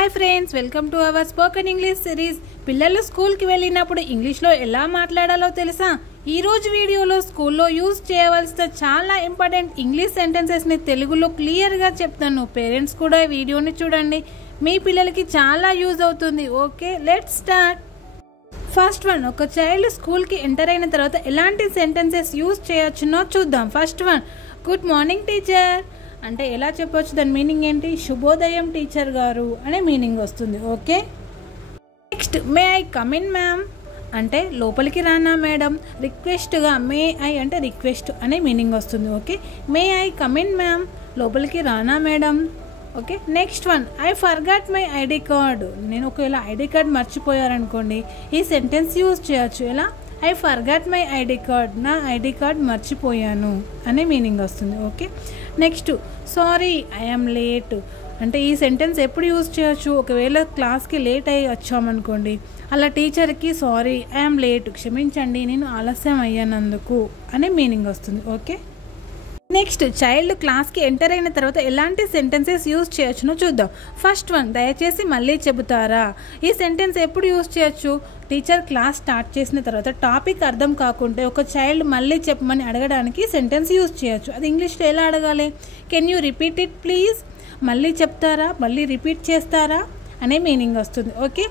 Hi friends, welcome to our spoken English series. పిల్లలు స్కూల్కి వెళ్ళినప్పుడు ఇంగ్లీష్లో ఎలా మాట్లాడాలో తెలుసా? ఈరోజు వీడియోలో స్కూల్లో యూజ్ చేయవలసిన చాలా ఇంపార్టెంట్ ఇంగ్లీష్ సెంటెన్సెస్ని తెలుగులో క్లియర్గా చెప్తాను. పేరెంట్స్ కూడా ఈ వీడియోని చూడండి, మీ పిల్లలకి చాలా యూజ్ అవుతుంది. Okay, let's start. First one, ఒక చైల్డ్ స్కూల్కి ఎంటర్ అయిన తర్వాత ఎలాంటి సెంటెన్సెస్ యూజ్ చేయొచ్చునో చూద్దాం. First one, good morning teacher అంటే ఎలా చెప్పొచ్చు, దాని మీనింగ్ ఏంటి? శుభోదయం టీచర్ గారు అనే మీనింగ్ వస్తుంది. Okay, next may I come in ma'am అంటే లోపలికి రానా మేడం. రిక్వెస్ట్గా మే ఐ అంటే రిక్వెస్ట్ అనే మీనింగ్ వస్తుంది. Okay, may I come in ma'am లోపలికి రానా madam. Okay, next one, I forgot my ID card. నేను ఒకవేళ ఐడి కార్డ్ మర్చిపోయారనుకోండి, ఈ సెంటెన్స్ యూజ్ చేయొచ్చు. ఎలా? I forgot my ID card, నా ఐడి కార్డ్ మర్చిపోయాను అనే మీనింగ్ వస్తుంది. Okay, next sorry I am late అంటే ఈ సెంటెన్స్ ఎప్పుడు యూజ్ చేయొచ్చు? ఒకవేళ క్లాస్కి లేట్ అయ్యి వచ్చామనుకోండి, అలా టీచర్కి సారీ ఐ యామ్ లేట్, క్షమించండి నేను ఆలస్యం అయ్యానందుకు అనే మీనింగ్ వస్తుంది. ఓకే, నెక్స్ట్ చైల్డ్ క్లాస్కి ఎంటర్ అయిన తర్వాత ఎలాంటి సెంటెన్సెస్ యూజ్ చేయొచ్చునో చూద్దాం. ఫస్ట్ వన్, దయచేసి మళ్ళీ చెబుతారా. ఈ సెంటెన్స్ ఎప్పుడు యూజ్ చేయొచ్చు? టీచర్ క్లాస్ స్టార్ట్ చేసిన తర్వాత టాపిక్ అర్థం కాకుంటే ఒక చైల్డ్ మళ్ళీ చెప్పమని అడగడానికి సెంటెన్స్ యూజ్ చేయొచ్చు. అది ఇంగ్లీష్లో ఎలా అడగాలి? Can you repeat it please, మళ్ళీ చెప్తారా, మళ్ళీ రిపీట్ చేస్తారా అనే మీనింగ్ వస్తుంది. ఓకే,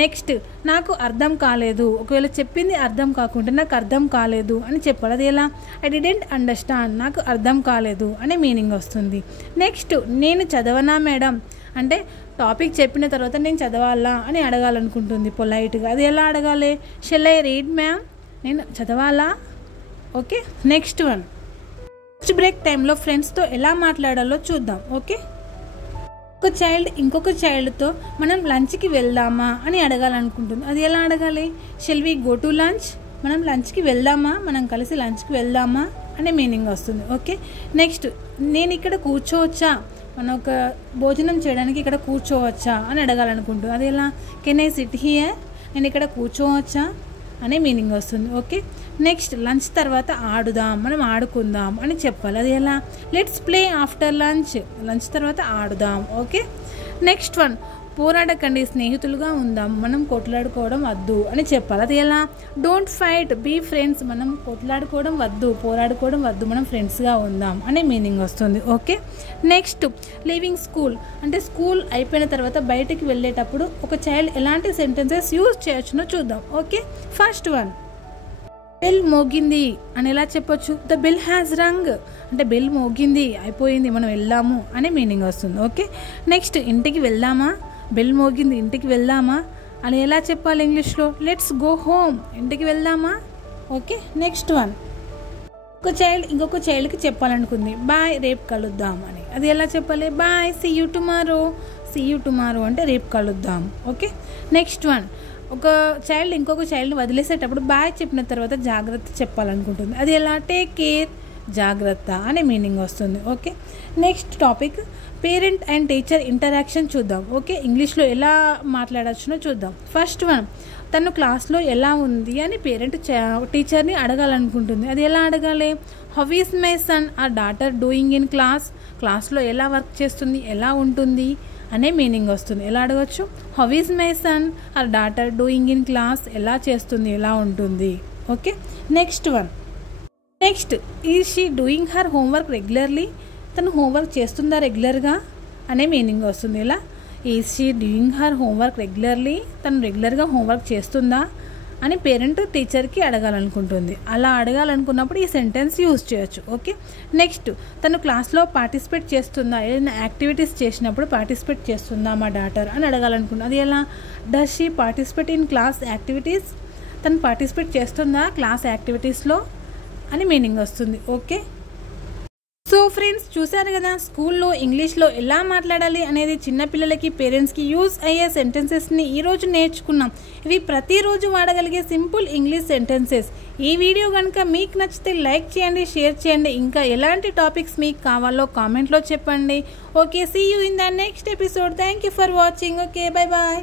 నెక్స్ట్ నాకు అర్థం కాలేదు. ఒకవేళ చెప్పింది అర్థం కాకుంటే నాకు అర్థం కాలేదు అని చెప్పాలి. అది ఎలా? ఐ డిడెంట్ అండర్స్టాండ్, నాకు అర్థం కాలేదు అనే మీనింగ్ వస్తుంది. నెక్స్ట్ నేను చదవనా మేడం అంటే టాపిక్ చెప్పిన తర్వాత నేను చదవాలా అని అడగాలనుకుంటుంది పొలైట్గా. అది ఎలా అడగాలి? షెల్ ఐ రీడ్ మ్యామ్, నేను చదవాలా. Okay, next one, lunch break టైంలో ఫ్రెండ్స్తో ఎలా మాట్లాడాలో చూద్దాం. ఓకే, ఒక చైల్డ్ ఇంకొక చైల్డ్తో మనం లంచ్కి వెళ్దామా అని అడగాలనుకుంటుంది. అది ఎలా అడగాలి? Shall we go to lunch, మనం లంచ్కి వెళ్దామా, మనం కలిసి లంచ్కి వెళ్దామా అనే మీనింగ్ వస్తుంది. ఓకే, నెక్స్ట్ నేను ఇక్కడ కూర్చోవచ్చా, మనం ఒక భోజనం చేయడానికి ఇక్కడ కూర్చోవచ్చా అని అడగాలనుకుంటుంది. అది ఎలా? కెన్ ఐ సిట్ హియర్, నేను ఇక్కడ కూర్చోవచ్చా అనే మీనింగ్ వస్తుంది. ఓకే, నెక్స్ట్ లంచ్ తర్వాత ఆడుదాం, మనం ఆడుకుందాం అని చెప్పాలి. అది ఎలా? Let's play after lunch, lunch తర్వాత ఆడుదాం. ఓకే, నెక్స్ట్ వన్, పోరాడకండి స్నేహితులుగా ఉందాం, మనం కొట్లాడుకోవడం వద్దు అని చెప్పాలి. అది ఎలా? డోంట్ ఫైట్ బీ ఫ్రెండ్స్, మనం కొట్లాడుకోవడం వద్దు, పోరాడుకోవడం వద్దు, మనం ఫ్రెండ్స్గా ఉందాం అనే మీనింగ్ వస్తుంది. ఓకే, నెక్స్ట్ లీవింగ్ స్కూల్ అంటే స్కూల్ అయిపోయిన తర్వాత బయటికి వెళ్ళేటప్పుడు ఒక చైల్డ్ ఎలాంటి సెంటెన్సెస్ యూజ్ చేయొచ్చునో చూద్దాం. ఓకే, ఫస్ట్ వన్, బెల్ మోగింది అని ఎలా చెప్పొచ్చు? ద బెల్ హ్యాస్ రంగ్ అంటే బెల్ మోగింది, అయిపోయింది, మనం వెళ్దాము అనే మీనింగ్ వస్తుంది. ఓకే, నెక్స్ట్ ఇంటికి వెళ్దామా, బెల్ మోగింది ఇంటికి వెళ్దామా అని ఎలా చెప్పాలి ఇంగ్లీష్లో? లెట్స్ గో హోమ్, ఇంటికి వెళ్దామా. ఓకే, నెక్స్ట్ వన్, ఒక చైల్డ్ ఇంకొక చైల్డ్కి చెప్పాలనుకుంది బాయ్ రేపు కలుద్దాం అని. అది ఎలా చెప్పాలి? Bye see you tomorrow, see you tomorrow అంటే రేపు కలుద్దాం. ఓకే, నెక్స్ట్ వన్, ఒక చైల్డ్ ఇంకొక చైల్డ్ని వదిలేసేటప్పుడు బాయ్ చెప్పిన తర్వాత జాగ్రత్త చెప్పాలనుకుంటుంది. అది ఎలా? టేక్ కేర్, జాగ్రత్త అనే మీనింగ్ వస్తుంది. Okay, next topic parent and teacher interaction చూద్దాం. ఓకే, ఇంగ్లీష్లో ఎలా మాట్లాడచ్చునో చూద్దాం. ఫస్ట్ వన్, తను క్లాస్లో ఎలా ఉంది అని పేరెంట్ టీచర్ని అడగాలనుకుంటుంది. అది ఎలా అడగాలి? How is my son or daughter doing in class, క్లాస్లో ఎలా వర్క్ చేస్తుంది, ఎలా ఉంటుంది అనే మీనింగ్ వస్తుంది. ఎలా అడగచ్చు? How is my son or daughter doing in class, ఎలా చేస్తుంది, ఎలా ఉంటుంది. Okay, next one, next is she doing her homework regularly, తను హోంవర్క్ చేస్తుందా రెగ్యులర్గా అనే మీనింగ్ వస్తుంది. ఎలా? Is she doing her homework regularly, తను రెగ్యులర్గా హోంవర్క్ చేస్తుందా అని పేరెంట్ టీచర్కి అడగాలనుకుంటుంది. అలా అడగాలనుకున్నప్పుడు ఈ సెంటెన్స్ యూజ్ చేయొచ్చు. ఓకే, నెక్స్ట్ తను క్లాస్లో పార్టిసిపేట్ చేస్తుందా, ఏదైనా యాక్టివిటీస్ చేసినప్పుడు పార్టిసిపేట్ చేస్తుందా మా డాటర్ అని అడగాలనుకుంటుంది. అది ఎలా? Does she participate in class activities, తను పార్టిసిపేట్ చేస్తుందా క్లాస్ యాక్టివిటీస్లో అని మీనింగ్ వస్తుంది. ఓకే, సో ఫ్రెండ్స్ చూసారు కదా, స్కూల్లో ఇంగ్లీష్లో ఎలా మాట్లాడాలి అనేది చిన్నపిల్లలకి పేరెంట్స్కి యూజ్ అయ్యే సెంటెన్సెస్ని ఈరోజు నేర్చుకున్నాం. ఇవి ప్రతిరోజు వాడగలిగే సింపుల్ ఇంగ్లీష్ సెంటెన్సెస్. ఈ వీడియో కనుక మీకు నచ్చితే లైక్ చేయండి, షేర్ చేయండి. ఇంకా ఎలాంటి టాపిక్స్ మీకు కావాలో కామెంట్లో చెప్పండి. Okay, see you in the next episode. Thank you for watching. Okay, bye bye.